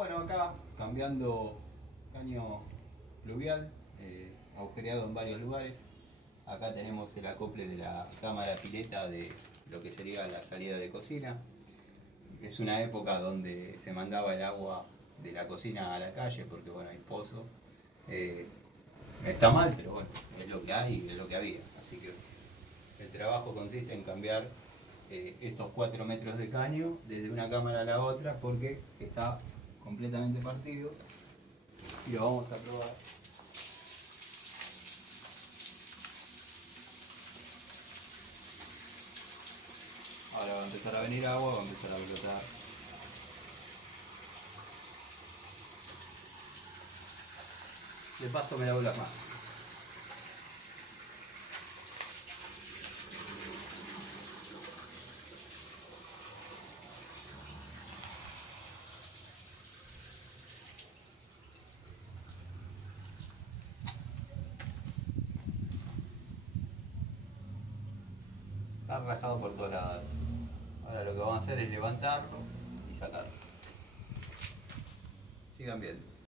Bueno, acá cambiando caño pluvial, agujereado en varios lugares. Acá tenemos el acople de la cámara pileta de lo que sería la salida de cocina. Es una época donde se mandaba el agua de la cocina a la calle porque bueno, hay pozo. Está mal, pero bueno, es lo que hay y es lo que había. Así que el trabajo consiste en cambiar estos 4 metros de caño desde una cámara a la otra porque está completamente partido y lo vamos a probar. Ahora va a empezar a venir agua, va a empezar a brotar. De paso me lavo las manos. Está rajado por todos lados. Ahora lo que vamos a hacer es levantarlo y sacarlo. Sigan viendo.